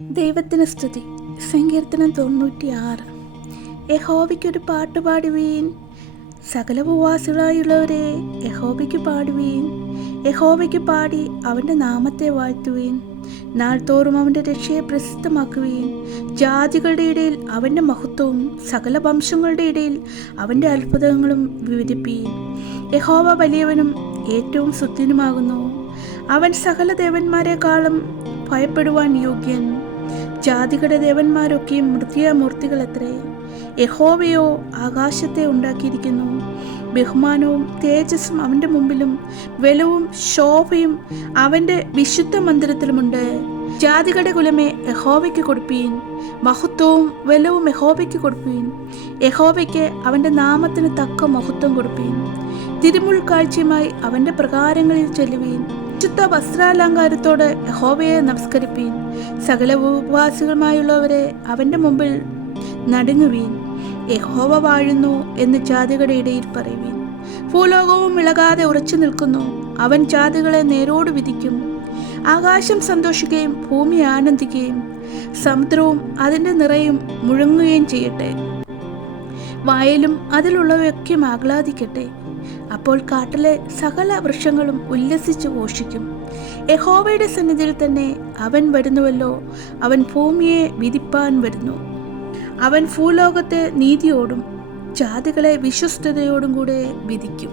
ദൈവത്തിന് സ്തുതി. സങ്കീർത്തനം 96. യഹോവയ്ക്കൊരു പാട്ട് പാടുവീൻ, സകല ഭൂവാസികളായുള്ളവരെ യഹോവയ്ക്ക് പാടുവീൻ. യഹോവയ്ക്ക് പാടി അവൻ്റെ നാമത്തെ വാഴ്ത്തുവീൻ. നാൾതോറും അവൻ്റെ രക്ഷയെ പ്രസിദ്ധമാക്കുവീൻ. ജാതികളുടെ ഇടയിൽ അവൻ്റെ മഹത്വവും സകല വംശങ്ങളുടെ ഇടയിൽ അവൻ്റെ അത്ഭുതങ്ങളും വിവരിപ്പീൻ. യഹോവ വലിയവനും ഏറ്റവും സ്തുത്യനുമാകുന്നു. അവൻ സകല ദേവന്മാരെക്കാളും ഭയപ്പെടുവാൻ യോഗ്യൻ. ജാതികളുടെ ദേവന്മാരൊക്കെയും മൃത്യാമൂർത്തികളത്രേ. യഹോവയോ ആകാശത്തെ ഉണ്ടാക്കിയിരിക്കുന്നു. ബഹുമാനവും തേജസ്സും അവൻ്റെ മുമ്പിലും ബലവും ശോഭയും അവൻ്റെ വിശുദ്ധ മന്ദിരത്തിലുമുണ്ട്. ജാതികളുടെ കുലമേ യഹോവയ്ക്ക് കൊടുപ്പീൻ, മഹത്വവും ബലവും യഹോവയ്ക്ക് കൊടുപ്പീൻ. യഹോവയ്ക്ക് അവൻ്റെ നാമത്തിന് തക്ക മഹത്വം കൊടുപ്പീൻ. തിരുമുൾ കാഴ്ചയുമായി അവൻ്റെ പ്രകാരങ്ങളിൽ ചെല്ലുവീൻ. വിശുദ്ധ വസ്ത്രാലങ്കാരത്തോട് യഹോവയെ നമസ്കരിപ്പീൻ. സകല ഭൂവാസികളുമായുള്ളവരെ അവൻ്റെ മുമ്പിൽ നടുങ്ങുവീൻ. യഹോവ വാഴുന്നു എന്ന് ജാതികളുടെ ഇടയിൽ പറയുവീൻ. ഭൂലോകവും ഇളകാതെ ഉറച്ചു നിൽക്കുന്നു. അവൻ ജാതികളെ നേരോട് വിധിക്കും. ആകാശം സന്തോഷിക്കുകയും ഭൂമി ആനന്ദിക്കുകയും സമുദ്രവും അതിൻ്റെ നിറയും മുഴങ്ങുകയും ചെയ്യട്ടെ. വയലും അതിലുള്ളവയൊക്കെ ആഹ്ലാദിക്കട്ടെ. അപ്പോൾ കാട്ടിലെ സകല വൃക്ഷങ്ങളും ഉല്ലസിച്ച് ഘോഷിക്കും. യഹോവയുടെ സന്നിധിയിൽ തന്നെ അവൻ വരുന്നുവല്ലോ. അവൻ ഭൂമിയെ വിധിപ്പാൻ വരുന്നു. അവൻ ഭൂലോകത്തെ നീതിയോടും ജാതികളെ വിശ്വസ്തയോടും കൂടെ വിധിക്കും.